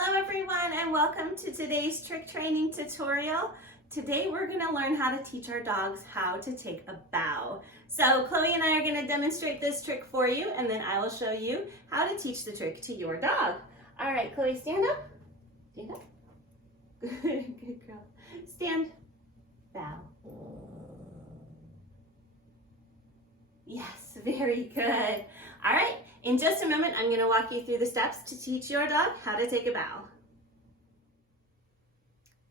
Hello everyone and welcome to today's trick training tutorial. Today we're going to learn how to teach our dogs how to take a bow. So Chloe and I are going to demonstrate this trick for you and then I will show you how to teach the trick to your dog. All right, Chloe, stand up. Stand up. Good girl. Stand. Bow. Yes, very good. All right, in just a moment, I'm going to walk you through the steps to teach your dog how to take a bow.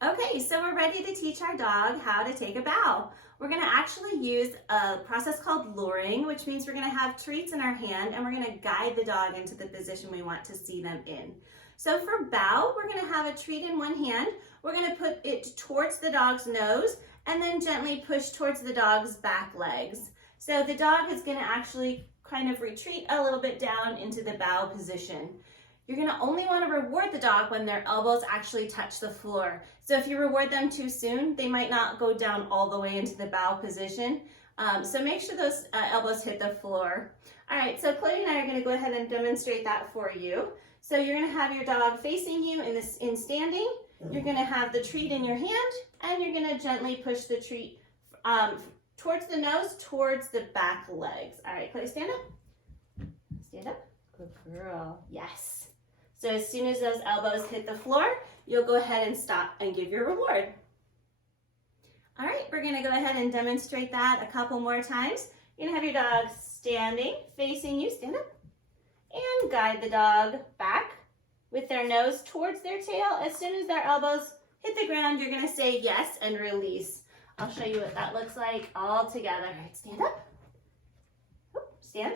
Okay, so we're ready to teach our dog how to take a bow. We're going to actually use a process called luring, which means we're going to have treats in our hand and we're going to guide the dog into the position we want to see them in. So for bow, we're going to have a treat in one hand. We're going to put it towards the dog's nose and then gently push towards the dog's back legs. So the dog is going to actually kind of retreat a little bit down into the bow position. You're going to only want to reward the dog when their elbows actually touch the floor. So if you reward them too soon, they might not go down all the way into the bow position. So make sure those elbows hit the floor. All right, so Chloe and I are going to go ahead and demonstrate that for you. So you're going to have your dog facing you in standing. You're going to have the treat in your hand, and you're going to gently push the treat towards the nose, towards the back legs. All right, Chloe, stand up. Stand up. Good girl. Yes. So as soon as those elbows hit the floor, you'll go ahead and stop and give your reward. All right, we're going to go ahead and demonstrate that a couple more times. You're going to have your dog standing, facing you. Stand up. And guide the dog back with their nose towards their tail. As soon as their elbows hit the ground, you're going to say yes and release. I'll show you what that looks like all together. All right, stand up. Stand.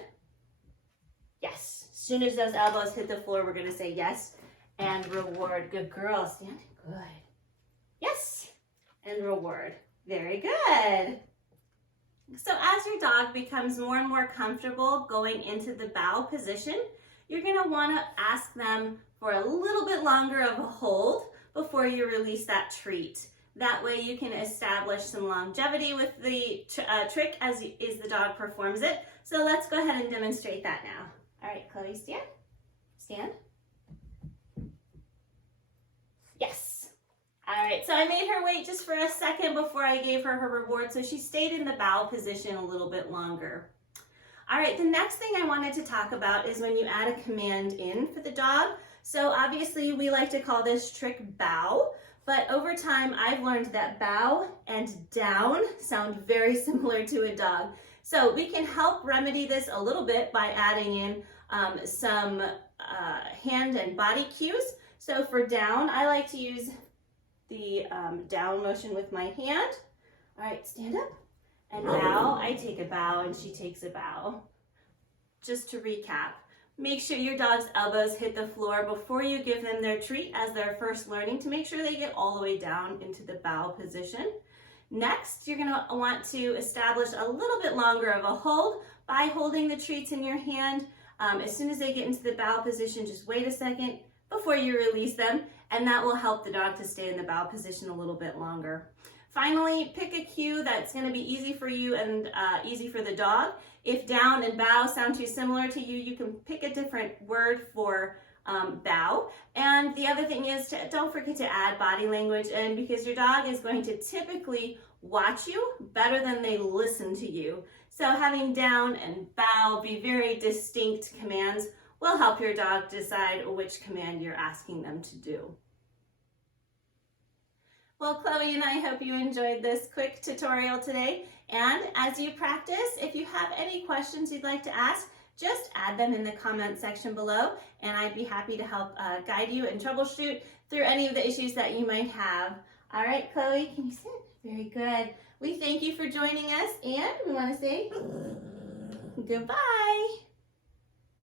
Yes. As soon as those elbows hit the floor, we're going to say yes and reward. Good girl. Stand. Good. Yes. And reward. Very good. So as your dog becomes more and more comfortable going into the bow position, you're going to want to ask them for a little bit longer of a hold before you release that treat. That way you can establish some longevity with the trick as the dog performs it. So let's go ahead and demonstrate that now. All right, Chloe, stand. Stand. Yes. All right, so I made her wait just for a second before I gave her her reward, so she stayed in the bow position a little bit longer. All right, the next thing I wanted to talk about is when you add a command in for the dog. So obviously we like to call this trick bow. But over time, I've learned that bow and down sound very similar to a dog. So we can help remedy this a little bit by adding in some hand and body cues. So for down, I like to use the down motion with my hand. All right, stand up. And bow, I take a bow and she takes a bow. Just to recap. Make sure your dog's elbows hit the floor before you give them their treat as they're first learning to make sure they get all the way down into the bow position. Next, you're going to want to establish a little bit longer of a hold by holding the treats in your hand. As soon as they get into the bow position, just wait a second before you release them, and that will help the dog to stay in the bow position a little bit longer. Finally, pick a cue that's going to be easy for you and easy for the dog. If down and bow sound too similar to you, you can pick a different word for bow. And the other thing is don't forget to add body language in, because your dog is going to typically watch you better than they listen to you. So having down and bow be very distinct commands will help your dog decide which command you're asking them to do. Well, Chloe and I hope you enjoyed this quick tutorial today. And as you practice, if you have any questions you'd like to ask, just add them in the comment section below, and I'd be happy to help guide you and troubleshoot through any of the issues that you might have. All right, Chloe, can you sit? Very good. We thank you for joining us, and we want to say goodbye.